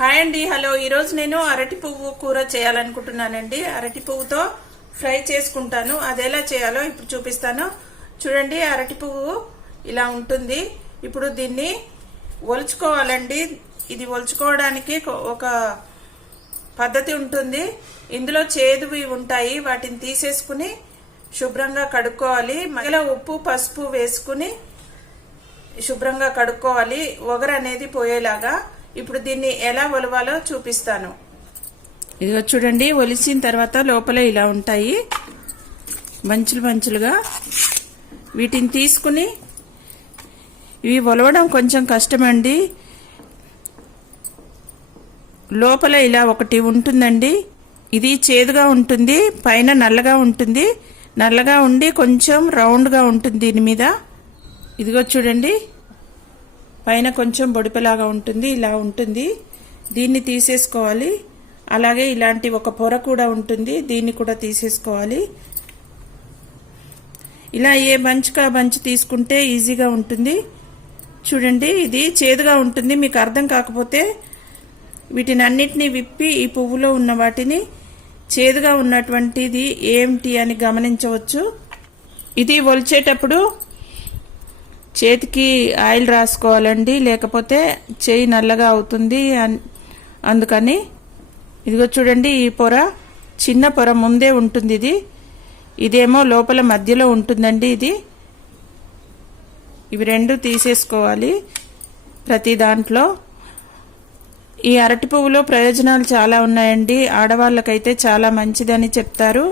Hi అండి hello. ఈరోజు నేను అరటి పువ్వు కూర చేయాలనుకుంటున్నానండి. అరటి పువ్వుతో ఫ్రై చేసుకుంటాను. అది ఎలా చేయాలో ఇప్పుడు చూపిస్తాను. చూడండి అరటి పువ్వు ఇలా ఉంటుంది. ఇప్పుడు దీన్ని ఒలుచుకోవాలండి. ఇది ఒలుచుకోవడానికి ఒక పద్ధతి ఉంటుంది. ఇందులో చేదువి ఉంటాయి. వాటిని తీసేసుకుని శుభ్రంగా కడుక్కోవాలి. మధ్యలో ఉప్పు పసుపు వేసుకుని శుభ్రంగా కడుక్కోవాలి. ఒగరు అనేది పోయేలాగా ఇప్పుడు దీన్ని ఎలా ఒలవాలో చూపిస్తాను. ఇదిగో చూడండి ఒలిసిన తర్వాత లోపల ఇలా ఉంటాయి. మంచులు మంచులుగా. వీటిని తీసుకుని ఇవి ఒలవడం కొంచెం కష్టమండి. లోపల ఇలా ఒకటి ఉంటుందండి. ఇది చేదుగా ఉంటుంది పైన నల్లగా ఉంటుంది. నల్లగా ఉండి కొంచెం రౌండ్గా ఉంటుంది దీని మీద. ఇదిగో చూడండి. పైన కొంచెం బొడిపెలాగా ఉంటుంది ఇలా ఉంటుంది. దీన్ని తీసేసుకోవాలి. అలాగే ఇలాంటి ఒక పొర కూడా ఉంటుంది దీన్ని కూడా తీసేసుకోవాలి. ఇలా ఏ బంచ్కా బంచ్ తీసుకుంటే ఈజీగా ఉంటుంది. చూడండి ఇది చేదుగా ఉంటుంది. మీకు అర్థం కాకపోతే వీటిని అన్నిటినీ విప్పి ఈ పువ్వులో ఉన్న వాటిని చేదుగా ఉన్నటువంటిది ఏమిటి అని గమనించవచ్చు. ఇది ఒలిచేటప్పుడు చేతికి ఆయిల్ రాసుకోవాలండి లేకపోతే చేయి నల్లగా అవుతుంది అందుకని ఇదిగో చూడండి ఈ పొర చిన్న పొర ముందే ఉంటుంది ఇది. ఇదేమో లోపల మధ్యలో ఉంటుందండి ఇది. ఇవి రెండు తీసేసుకోవాలి ప్రతి దాంట్లో. ఈ అరటి పువ్వులో ప్రయోజనాలు చాలా ఉన్నాయండి. ఆడవాళ్ళకైతే చాలా మంచిదని చెప్తారు.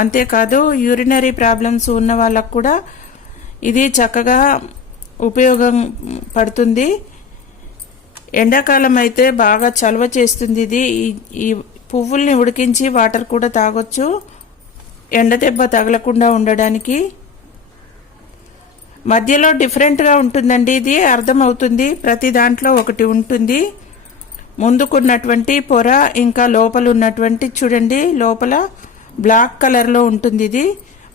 అంతేకాదు యూరినరీ ప్రాబ్లమ్స్ ఉన్న వాళ్ళకు కూడా ఇది చక్కగా ఉపయోగం పడుతుంది. ఎండాకాలం అయితే బాగా చలవ చేస్తుంది ఇది. ఈ పువ్వుల్ని ఉడికించి వాటర్ కూడా తాగొచ్చు. ఎండ దెబ్బ తగలకుండా ఉండడానికి. మధ్యలో డిఫరెంట్గా ఉంటుందండి ఇది. అర్థమవుతుంది. ప్రతి దాంట్లో ఒకటి ఉంటుంది. ముందుకున్నటువంటి పొర ఇంకా లోపల ఉన్నటువంటి చూడండి లోపల బ్లాక్ కలర్లో ఉంటుంది ఇది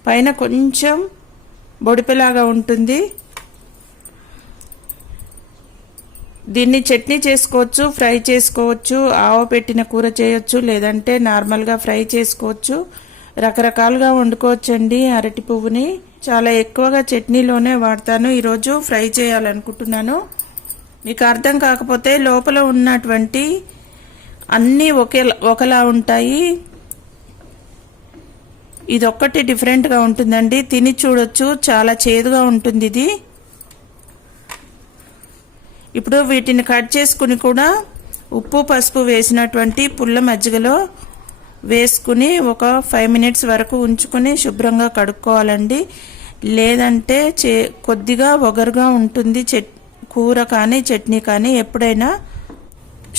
పైన కొంచెం బొడిపెలాగా ఉంటుంది. దీన్ని చట్నీ చేసుకోవచ్చు ఫ్రై చేసుకోవచ్చు ఆవ పెట్టిన కూర చేయొచ్చు లేదంటే నార్మల్గా ఫ్రై చేసుకోవచ్చు. రకరకాలుగా వండుకోవచ్చండి అరటి పువ్వుని. చాలా ఎక్కువగా చట్నీలోనే వాడతాను. ఈరోజు ఫ్రై చేయాలనుకుంటున్నాను. మీకు అర్థం కాకపోతే లోపల ఉన్నటువంటి అన్నీ ఒకే ఒకలా ఉంటాయి. ఇది ఒక్కటి డిఫరెంట్గా ఉంటుందండి. తిని చూడొచ్చు. చాలా చేదుగా ఉంటుంది ఇది ఇప్పుడు వీటిని కట్ చేసుకుని కూడా ఉప్పు పసుపు వేసినటువంటి పుల్ల మజ్జిగలో వేసుకుని ఒక ఫైవ్ మినిట్స్ వరకు ఉంచుకొని శుభ్రంగా కడుక్కోవాలండి. లేదంటే చే కొద్దిగా ఒగరుగా ఉంటుంది చెట్ కూర కానీ చట్నీ కానీ ఎప్పుడైనా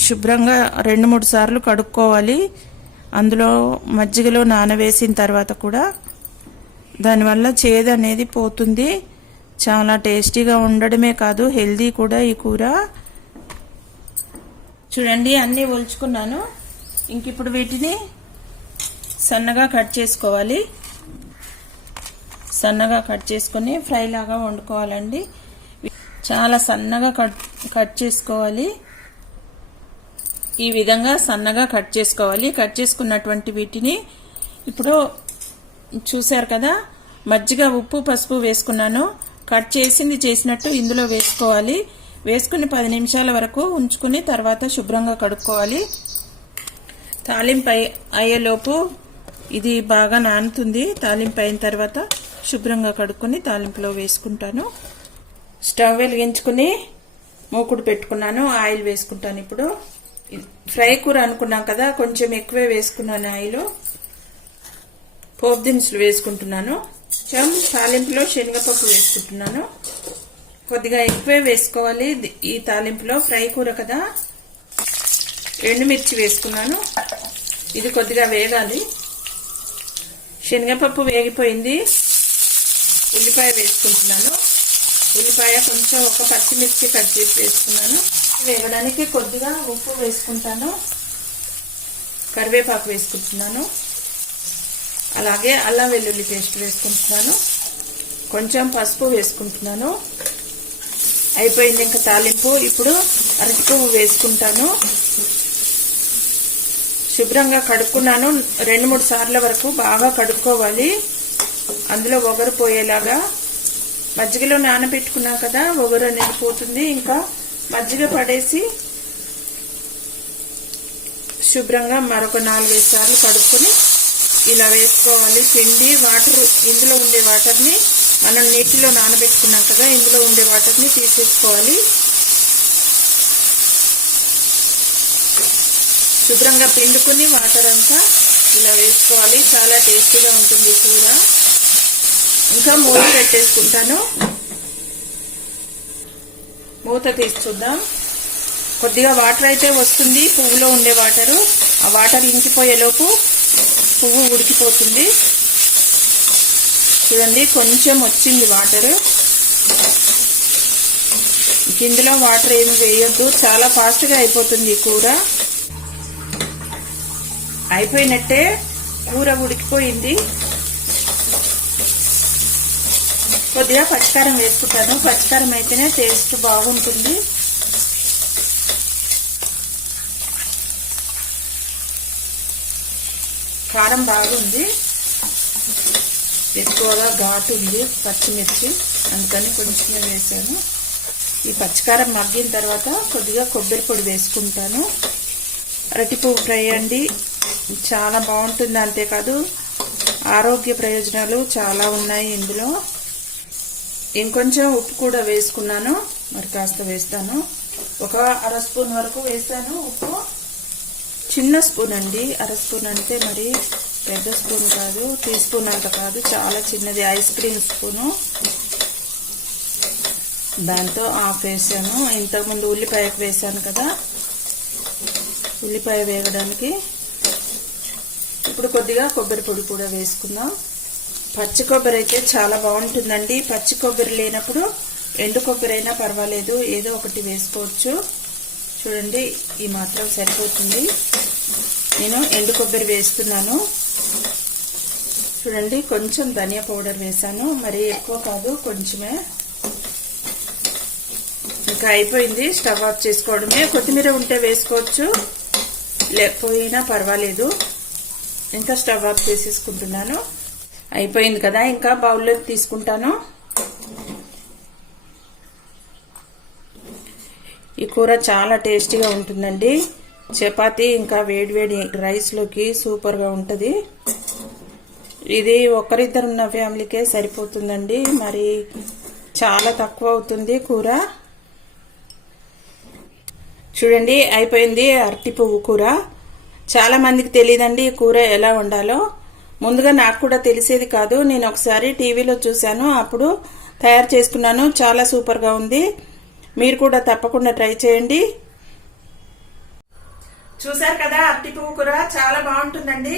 శుభ్రంగా రెండు మూడు సార్లు కడుక్కోవాలి. అందులో మజ్జిగలో నానవేసిన తర్వాత కూడా దానివల్ల చేదు అనేది పోతుంది. చాలా టేస్టీగా ఉండడమే కాదు హెల్దీ కూడా ఈ కూర. చూడండి అన్నీ ఒలుచుకున్నాను. ఇంక ఇప్పుడు వీటిని సన్నగా కట్ చేసుకోవాలి. సన్నగా కట్ చేసుకొని ఫ్రై లాగా వండుకోవాలండి. చాలా సన్నగా కట్ కట్ చేసుకోవాలి. ఈ విధంగా సన్నగా కట్ చేసుకోవాలి. కట్ చేసుకున్నటువంటి వీటిని ఇప్పుడు చూశారు కదా మజ్జిగ ఉప్పు పసుపు వేసుకున్నాను. కట్ చేసింది చేసినట్టు ఇందులో వేసుకోవాలి. వేసుకుని పది నిమిషాల వరకు ఉంచుకుని తర్వాత శుభ్రంగా కడుక్కోవాలి. తాలింపు అయ్యేలోపు ఇది బాగా నానుతుంది. తాలింపు అయిన తర్వాత శుభ్రంగా కడుక్కొని తాలింపులో వేసుకుంటాను. స్టవ్ వెలిగించుకుని మూకుడు పెట్టుకున్నాను. ఆయిల్ వేసుకుంటాను ఇప్పుడు. ఫ్రై కూర అనుకున్నాం కదా కొంచెం ఎక్కువే వేసుకున్నాను ఆయిల్. పోపు దినుసులు వేసుకుంటున్నాను. కొంచెం తాలింపులో శనగపప్పు వేసుకుంటున్నాను. కొద్దిగా ఎక్కువే వేసుకోవాలి. ఈ తాలింపులో ఫ్రై కూర కదా. ఎండుమిర్చి వేసుకున్నాను. ఇది కొద్దిగా వేగాలి. శనగపప్పు వేగిపోయింది. ఉల్లిపాయ వేసుకుంటున్నాను. ఉల్లిపాయ కొంచెం ఒక పచ్చిమిర్చి కట్ చేసి వేసుకున్నాను. వేగడానికి కొద్దిగా ఉప్పు వేసుకుంటాను. కరివేపాకు వేసుకుంటున్నాను. అలాగే అల్లం వెల్లుల్లి పేస్ట్ వేసుకుంటున్నాను. కొంచెం పసుపు వేసుకుంటున్నాను. అయిపోయింది ఇంకా తాలింపు. ఇప్పుడు అరటి పువ్వు వేసుకుంటాను. శుభ్రంగా కడుక్కున్నాను. రెండు మూడు సార్ల వరకు బాగా కడుక్కోవాలి. అందులో ఒగరు పోయేలాగా. మజ్జిగలో నానబెట్టుకున్నాం కదా ఒగరు అనేది పోతుంది. ఇంకా మజ్జిగ పడేసి శుభ్రంగా మరొక నాలుగైదు సార్లు కడుక్కొని ఇలా వేసుకోవాలి. పిండి వాటర్ ఇందులో ఉండే వాటర్ని మనం నీటిలో నానబెట్టుకున్నాం కదా ఇందులో ఉండే వాటర్ని తీసేసుకోవాలి. శుభ్రంగా పిండుకుని వాటర్ అంతా ఇలా వేసుకోవాలి. చాలా టేస్టీగా ఉంటుంది కూర. ఇంకా మూత పెట్టేసుకుంటాను. మూత తీసి చూద్దాం. కొద్దిగా వాటర్ అయితే వస్తుంది పువ్వులో ఉండే వాటరు. ఆ వాటర్ ఇంకిపోయేలోపు పువ్వు ఉడికిపోతుంది. చూడండి కొంచెం వచ్చింది వాటర్. ఇందులో వాటర్ ఏమి వేయొద్దు. చాలా ఫాస్ట్గా అయిపోతుంది ఈ కూర. అయిపోయినట్టే కూర ఉడికిపోయింది. కొద్దిగా పచ్చికారం వేసుకుంటాను. పచ్చికారం అయితేనే టేస్ట్ బాగుంటుంది. కారం బాగుంది ఎక్కువగా ఘాటు ఉంది. పచ్చిమిర్చి అందుకని కొంచెమే వేసాను. ఈ పచ్చికారం మగ్గిన తర్వాత కొద్దిగా కొబ్బరి పొడి వేసుకుంటాను. అరటిపువ్వు ఫ్రై అండి. చాలా బాగుంటుంది అంతేకాదు ఆరోగ్య ప్రయోజనాలు చాలా ఉన్నాయి ఇందులో. ఇంకొంచెం ఉప్పు కూడా వేసుకున్నాను. మరి కాస్త వేస్తాను. ఒక అర స్పూన్ వరకు వేస్తాను ఉప్పు. చిన్న స్పూన్ అండి. అర స్పూన్ అంటే మరి పెద్ద స్పూన్ కాదు టీ స్పూన్ అంత కాదు. చాలా చిన్నది ఐస్ క్రీమ్ స్పూను. దాంతో ఆఫ్ వేసాను. ఇంతకుముందు ఉల్లిపాయకు వేసాను కదా. ఉల్లిపాయ వేగడానికి ఇప్పుడు కొద్దిగా కొబ్బరి పొడి కూడా వేసుకుందాం. పచ్చి కొబ్బరి అయితే చాలా బాగుంటుందండి. పచ్చి కొబ్బరి లేనప్పుడు ఎండు కొబ్బరి అయినా పర్వాలేదు. ఏదో ఒకటి వేసుకోవచ్చు. చూడండి ఈ మాత్రం సరిపోతుంది. నేను ఎండు కొబ్బరి వేస్తున్నాను. చూడండి కొంచెం ధనియా పౌడర్ వేసాను మరి ఎక్కువ కాదు కొంచెమే. ఇంకా అయిపోయింది స్టవ్ ఆఫ్ చేసుకోవడమే. కొత్తిమీర ఉంటే వేసుకోవచ్చు. లేకపోయినా పర్వాలేదు. ఇంకా స్టవ్ ఆఫ్ చేసేసుకుంటున్నాను. అయిపోయింది కదా ఇంకా బౌల్లోకి తీసుకుంటాను. ఈ కూర చాలా టేస్టీగా ఉంటుందండి. చపాతీ ఇంకా వేడివేడి రైస్లోకి సూపర్గా ఉంటుంది. ఇది ఒకరిద్దరు ఉన్న ఫ్యామిలీకే సరిపోతుందండి. మరి చాలా తక్కువ అవుతుంది కూర. చూడండి అయిపోయింది అరటి పువ్వు కూర. చాలా మందికి తెలియదండి ఈ కూర ఎలా వండాలో. ముందుగా నాకు కూడా తెలిసేది కాదు. నేను ఒకసారి టీవీలో చూశాను. అప్పుడు తయారు చేసుకున్నాను. చాలా సూపర్గా ఉంది. మీరు కూడా తప్పకుండా ట్రై చేయండి. చూసారు కదా అరటి పువ్వు కూర చాలా బాగుంటుందండి.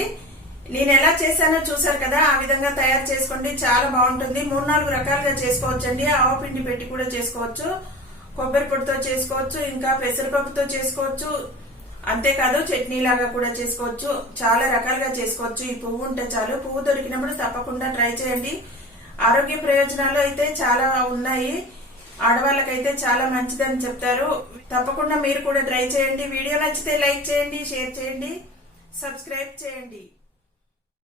నేను ఎలా చేశానో చూసారు కదా ఆ విధంగా తయారు చేసుకోండి చాలా బాగుంటుంది. మూడు నాలుగు రకాలుగా చేసుకోవచ్చండి. ఆవపిండి పెట్టి కూడా చేసుకోవచ్చు కొబ్బరి పొడితో చేసుకోవచ్చు ఇంకా పెసరపప్పుతో చేసుకోవచ్చు అంతేకాదు చట్నీ లాగా కూడా చేసుకోవచ్చు చాలా రకాలుగా చేసుకోవచ్చు. ఈ పువ్వు ఉంటే చాలు. పువ్వు దొరికినప్పుడు తప్పకుండా ట్రై చేయండి. ఆరోగ్య ప్రయోజనాలు అయితే చాలా ఉన్నాయి. ఆడవాళ్ళకైతే చాలా మంచిదని చెప్తారు. తప్పకుండా మీరు కూడా ట్రై చేయండి. వీడియో నచ్చితే లైక్ చేయండి షేర్ చేయండి. సబ్స్క్రైబ్ చేయండి.